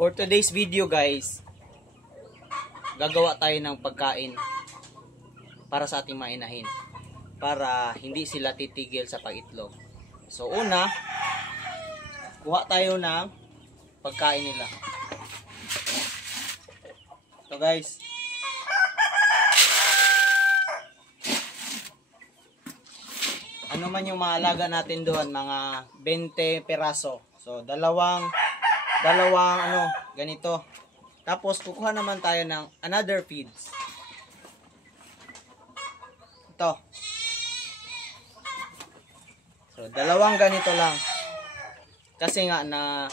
For today's video guys, gagawa tayo ng pagkain para sa ating mga inahin, para hindi sila titigil sa pag-itlog. So una, kuha tayo ng pagkain nila. Ito guys. Ano man yung maalaga natin doon, mga 20 peraso. So dalawang ganito. Tapos kukuha naman tayo ng another feeds. Ito. So dalawang ganito lang. Kasi nga na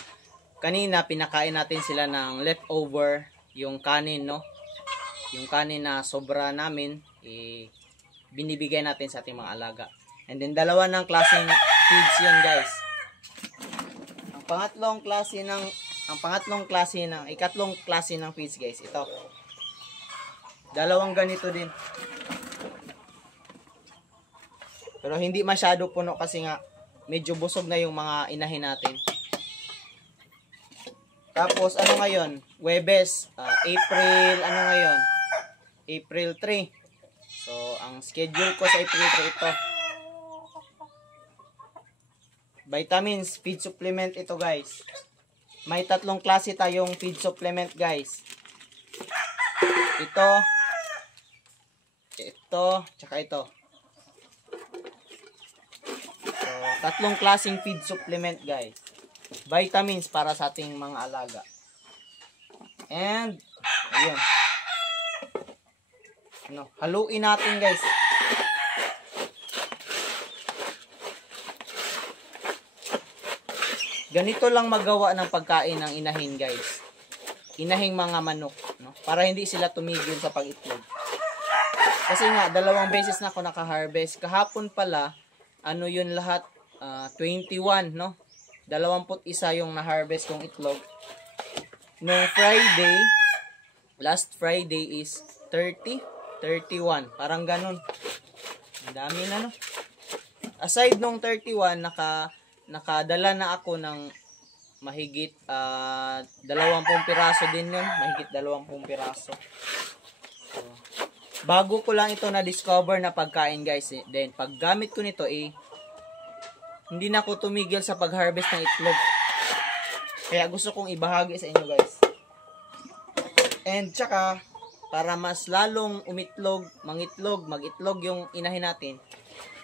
kanina pinakain natin sila ng leftover, yung kanin, no? Yung kanin na sobra namin, binibigay natin sa ating mga alaga. And then dalawa ng klaseng feeds yun guys. Ikatlong klase ng feeds guys, ito. Dalawang ganito din. Pero hindi masyado puno kasi nga medyo busog na yung mga inahin natin. Tapos ano ngayon? Huwebes, April 3. So ang schedule ko sa April 3 ito. Vitamins, feed supplement ito guys. May tatlong klase tayong feed supplement guys. Ito, tsaka ito. So, tatlong klaseng feed supplement guys. Vitamins para sa ating mga alaga. And, ayun. Haluin natin guys. Ganito lang magawa ng pagkain ng inahin guys. Inahing mga manok, no? Para hindi sila tumigil sa pag-itlog. Kasi nga, 2 beses na ako naka-harvest. Kahapon pala, ano yun lahat? 21, no? 21 yung na-harvest kong itlog. Nung Friday, last Friday is 30, 31. Parang ganun. Ang dami na, no? Aside nung 31, nakadala na ako ng mahigit 20 piraso din yun. Mahigit 20 piraso. So, bago ko lang ito na-discover na pagkain guys. Then, paggamit ko nito hindi na ako tumigil sa pag-harvest ng itlog. Kaya gusto kong ibahagi sa inyo guys. And tsaka, para mas lalong mag-itlog yung inahin natin,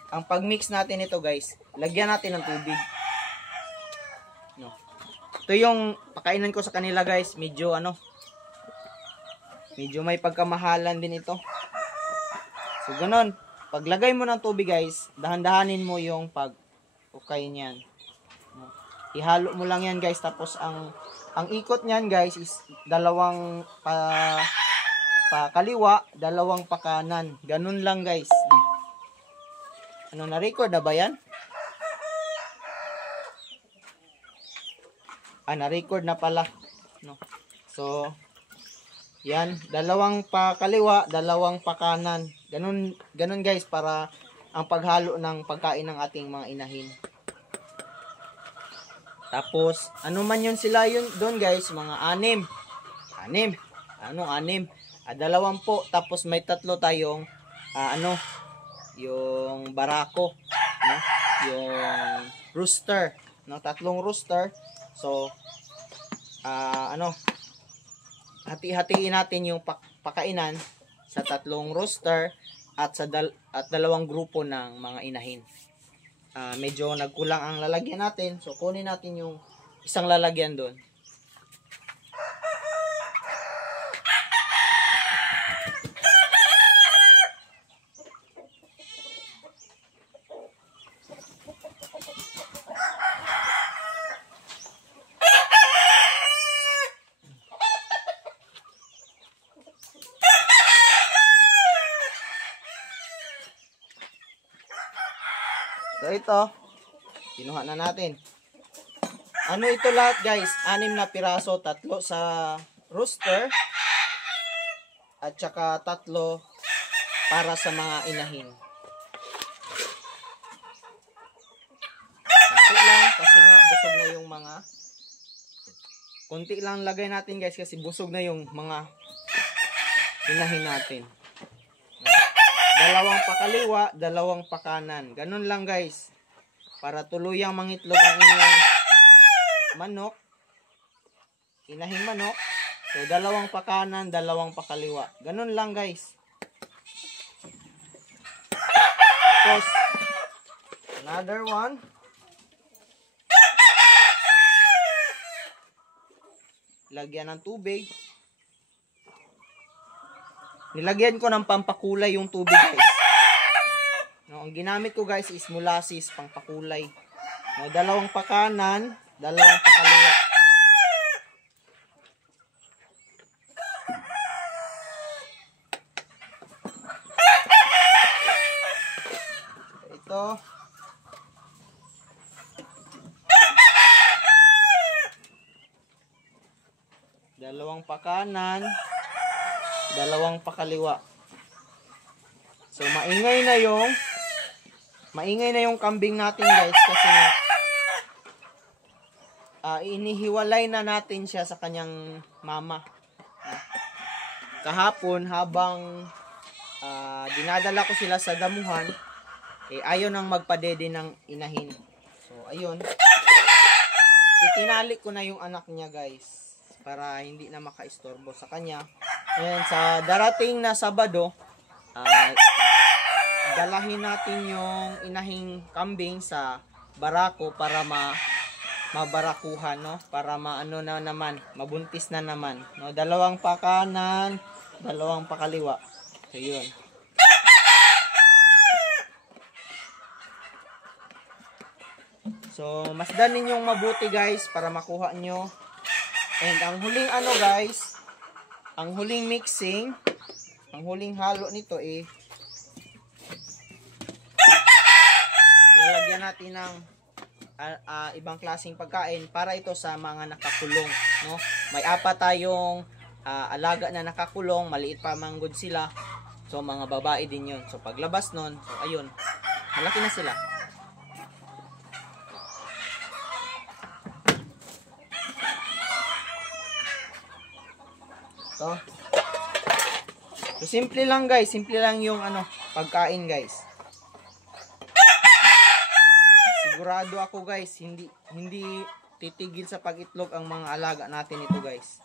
ang pag-mix natin ito guys, lagyan natin ng tubig. No. Ito yung pakainan ko sa kanila guys, medyo may pagkamahalan din ito. So ganun, paglagay mo ng tubig guys, dahan-dahanin mo yung pag-ukay niyan. No. Ihalo mo lang yan guys, tapos ang ikot niyan guys is 2 pa kaliwa, 2 pa kanan. Ganun lang guys. Na-record na ba yan? Na-record na pala. No. So, yan. 2 pa kaliwa, 2 pa kanan. Ganun guys, para ang paghalo ng pagkain ng ating mga inahin. Tapos, ano man yun sila yun doon guys, mga 6. 6. Anong 6? 20. Tapos may 3 tayong, yung barako, no? Yung rooster, no? 3 rooster. So hati-hatiin natin yung pakainan sa 3 rooster at 2 grupo ng mga inahin. Medyo nagkulang ang lalagyan natin, so kunin natin yung isang lalagyan doon. So ito, kinuha na natin. Ano ito lahat guys? 6 na piraso, 3 sa rooster at saka 3 para sa mga inahin. Konti lang kasi nga busog na yung mga Kunti lang lagay natin guys kasi busog na yung mga inahin natin. Dalawang pakaliwa, dalawang pakanan. Ganun lang guys. Para tuluyang mangitlog ang inyong manok. Inahing manok. So, dalawang pakanan, dalawang pakaliwa. Ganun lang guys. Tapos, another one. Lagyan ng tubig. Nilagyan ko ng pampakulay yung tubig guys. No, ang ginamit ko guys is molasses, pampakulay. No, dalawang pakanan, dalawang pakaliwa. Ito. Dalawang pakanan, dalawang pakaliwa. So maingay na yung kambing natin guys kasi inihiwalay na natin siya sa kanyang mama. Kahapon habang dinadala ko sila sa damuhan, ayaw nang magpadede ng inahin. So ayun, itinali ko na yung anak niya guys para hindi na makaistorbo sa kanya. And sa darating na Sabado, dalahin natin yung inahing kambing sa barako para mabarakuhan, no? Para maano na naman, mabuntis na naman, no? Dalawang pakanan, dalawang pakaliwa. So yun. So masdan ninyong mabuti guys para makuha nyo. And ang huling ano guys, ang huling mixing, ang huling halo nito lalagyan natin ng ibang klaseng pagkain para ito sa mga nakakulong, no? May 4 tayong alaga na nakakulong, maliit pa manggod sila. So mga babae din 'yon. So paglabas nun, so ayun, malaki na sila. So simple lang guys, simple lang yung pagkain guys. Sigurado ako guys, hindi titigil sa pag-itlog ang mga alaga natin ito guys.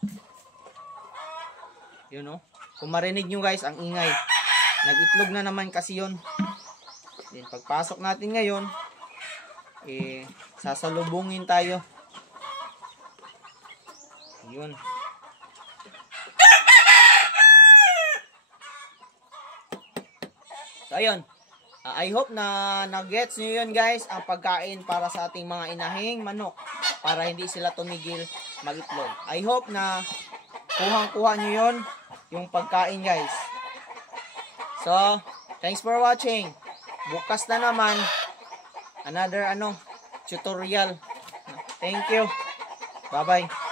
You know, kung marinig nyo guys ang ingay, nag-itlog na naman kasi yon. Then pagpasok natin ngayon, sasalubungin tayo. Yun. So ayun, I hope na nag-gets nyo yun guys, ang pagkain para sa ating mga inahing manok para hindi sila tumigil mag-itlog. I hope na kuhang-kuha nyo yun, yung pagkain guys. So, thanks for watching. Bukas na naman, another tutorial. Thank you. Bye-bye.